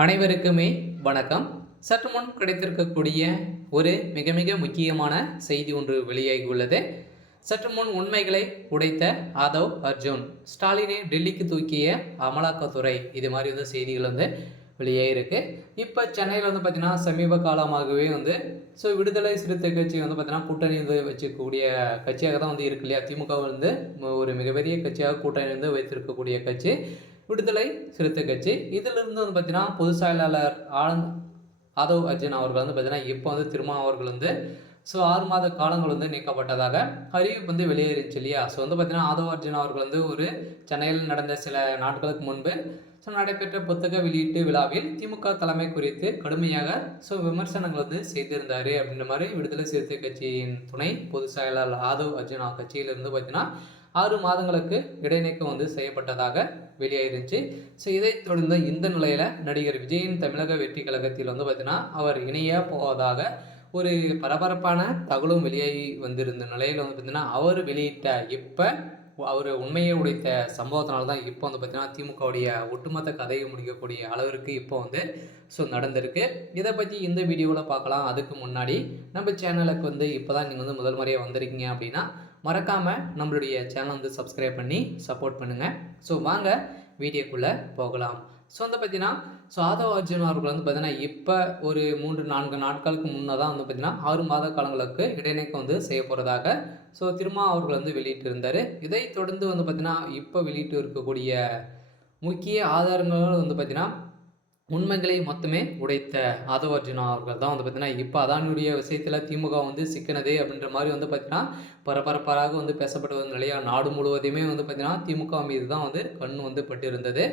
அனைவருக்குமே வணக்கம். சற்று முன் கிடைத்திருக்கக்கூடிய ஒரு மிக மிக முக்கியமான செய்தி ஒன்று வெளியாகி உள்ளது. சற்று முன் உண்மைகளை உடைத்த ஆதவ் அர்ஜுன், ஸ்டாலினை டெல்லிக்கு தூக்கிய அமலாக்கத்துறை, இது மாதிரி செய்திகள் வெளியாகிருக்கு. இப்போ சென்னையில் பார்த்தீங்கன்னா சமீப காலமாகவே விடுதலை சிறுத்தை கட்சி பார்த்தீங்கன்னா கூட்டணி வச்சுக்கக்கூடிய கட்சியாக தான் இருக்கு இல்லையா. திமுக ஒரு மிகப்பெரிய கட்சியாக கூட்டணி வைத்திருக்கக்கூடிய கட்சி விடுதலை சிறுத்தை கட்சி. இதிலிருந்து பார்த்தீங்கன்னா பொதுச் செயலாளர் ஆதவ் அர்ஜுன் அவர்கள் பார்த்தீங்கன்னா இப்போ திருமா அவர்கள் 6 மாத காலங்கள் நீக்கப்பட்டதாக அறிவிப்பு வெளியேறிச்சு இல்லையா. ஸோ பார்த்தீங்கன்னா ஆதவ் அர்ஜுன் அவர்கள் ஒரு சென்னையில் நடந்த சில நாட்களுக்கு முன்பு நடைபெற்ற புத்தக வெளியீட்டு விழாவில் திமுக தலைமை குறித்து கடுமையாக விமர்சனங்கள் செய்திருந்தார் அப்படின்ற மாதிரி விடுதலை சிறுத்தை கட்சியின் துணை பொதுச் செயலாளர் ஆதவ் அர்ஜுன் கட்சியிலிருந்து பார்த்தீங்கன்னா 6 மாதங்களுக்கு இடைநீக்கம் செய்யப்பட்டதாக வெளியாயிருந்துச்சு. ஸோ இதைத் தொடர்ந்து இந்த நிலையில் நடிகர் விஜயின் தமிழக வெற்றி கழகத்தில் பார்த்தீங்கன்னா அவர் இணைய போவதாக ஒரு பரபரப்பான தகவலும் வெளியாகி வந்திருந்த நிலையில் பார்த்தீங்கன்னா அவர் வெளியிட்ட இப்போ அவர் உண்மையை உடைத்த சம்பவத்தினால தான் இப்போ பார்த்தீங்கன்னா திமுகவுடைய ஒட்டுமொத்த கதையை முடிக்கக்கூடிய அளவிற்கு இப்போ நடந்திருக்கு. இதை பற்றி இந்த வீடியோவில் பார்க்கலாம். அதுக்கு முன்னாடி நம்ம சேனலுக்கு இப்போ தான் நீங்கள் முதல் முறையாக வந்திருக்கீங்க அப்படின்னா மறக்காமல் நம்மளுடைய சேனலை சப்ஸ்கிரைப் பண்ணி சப்போர்ட் பண்ணுங்கள். ஸோ வாங்க வீடியோக்குள்ளே போகலாம். ஸோ பார்த்தீங்கன்னா ஆதவ் அர்ஜுன் அவர்கள் பார்த்தீங்கன்னா இப்போ ஒரு 3-4 நாட்களுக்கு முன்னே தான் பார்த்தீங்கன்னா 6 மாத காலங்களுக்கு இடைநீக்கம் செய்ய போகிறதாக திருமா அவர்கள் வெளியிட்டிருந்தார். இதை தொடர்ந்து பார்த்தீங்கன்னா இப்போ வெளியிட்டு இருக்கக்கூடிய முக்கிய ஆதாரங்கள் பார்த்தீங்கன்னா உண்மைகளை மொத்தமே உடைத்த ஆதவ் அர்ஜுனா அவர்கள் தான் பார்த்தீங்கன்னா இப்போ அதானியுடைய விஷயத்தில் திமுக சிக்கினது அப்படின்ற மாதிரி பார்த்தீங்கன்னா பரபரப்பாக பேசப்பட்டு வந்த நிலையா நாடு முழுவதுமே பார்த்தீங்கன்னா திமுக மீது தான் கண் பட்டு இருந்தது.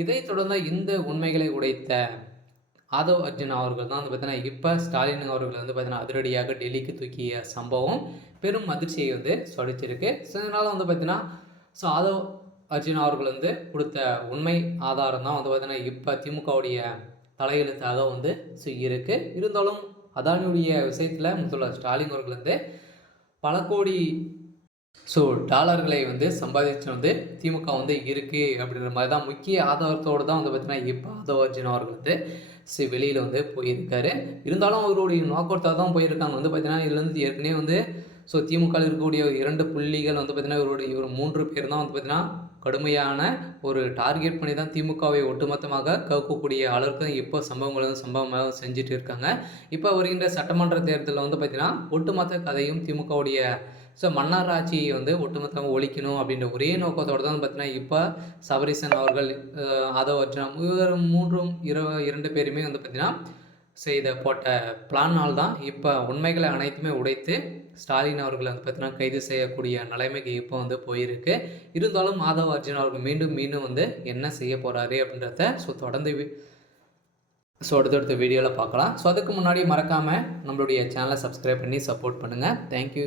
இதை தொடர்ந்து இந்த உண்மைகளை உடைத்த ஆதவ் அர்ஜுன் அவர்கள் தான் பார்த்தீங்கன்னா இப்போ ஸ்டாலின் அவர்கள் பார்த்தீங்கன்னா அதிரடியாக டெல்லிக்கு தூக்கிய சம்பவம் பெரும் அதிர்ச்சியை சொடிச்சிருக்கு. ஸோ இதனால் பார்த்தீங்கன்னா ஆதவ் அர்ஜுன் அவர்கள் கொடுத்த உண்மை ஆதாரம் தான் பார்த்தீங்கன்னா இப்போ திமுகவுடைய தலையெழுத்தாக இருக்கு. இருந்தாலும் அதானியுடைய விஷயத்தில் முதல்வர் ஸ்டாலின் அவர்கள் பல கோடி டாலர்களை சம்பாதிச்சு திமுக இருக்குது அப்படின்ற மாதிரி தான் முக்கிய ஆதாரத்தோடு தான் பார்த்தீங்கன்னா இப்போ ஆதவ் அர்ஜுன் அவர்கள் வெளியில் போயிருக்காரு. இருந்தாலும் அவருடைய நோக்கத்தாக தான் போயிருக்காங்க பார்த்தீங்கன்னா இதுலேருந்து ஏற்கனவே திமுக இருக்கக்கூடிய 2 புள்ளிகள் பார்த்தீங்கன்னா இவர் 3 பேர் தான் பார்த்தீங்கன்னா கடுமையான ஒரு டார்கெட் பண்ணி தான் திமுகவை ஒட்டுமொத்தமாக கவுக்கக்கூடிய அளவுக்கு இப்போ சம்பவமாக செஞ்சுட்டு இருக்காங்க. இப்போ வருகின்ற சட்டமன்ற தேர்தலில் பார்த்தீங்கன்னா ஒட்டுமொத்த கதையும் திமுகவுடைய மன்னர் ஆட்சியை ஒட்டுமொத்தமாக ஒழிக்கணும் அப்படின்ற ஒரே நோக்கத்தோடு தான் பார்த்தீங்கன்னா இப்போ சபரீசன் அவர்கள் ஆதவ் அர்ஜுன் இவர் 2 பேருமே பார்த்தீங்கன்னா போட்ட பிளானால் தான் இப்போ உண்மைகளை அனைத்துமே உடைத்து ஸ்டாலின் அவர்கள் பார்த்தீங்கன்னா கைது செய்யக்கூடிய நிலைமைக்கு இப்போ போயிருக்கு. இருந்தாலும் ஆதவ் அர்ஜுன் அவர்கள் மீண்டும் என்ன செய்ய போகிறாரு அப்படின்றத தொடர்ந்து அடுத்தடுத்த வீடியோவில் பார்க்கலாம். அதுக்கு முன்னாடி மறக்காமல் நம்மளுடைய சேனலை சப்ஸ்கிரைப் பண்ணி சப்போர்ட் பண்ணுங்கள். தேங்க்யூ.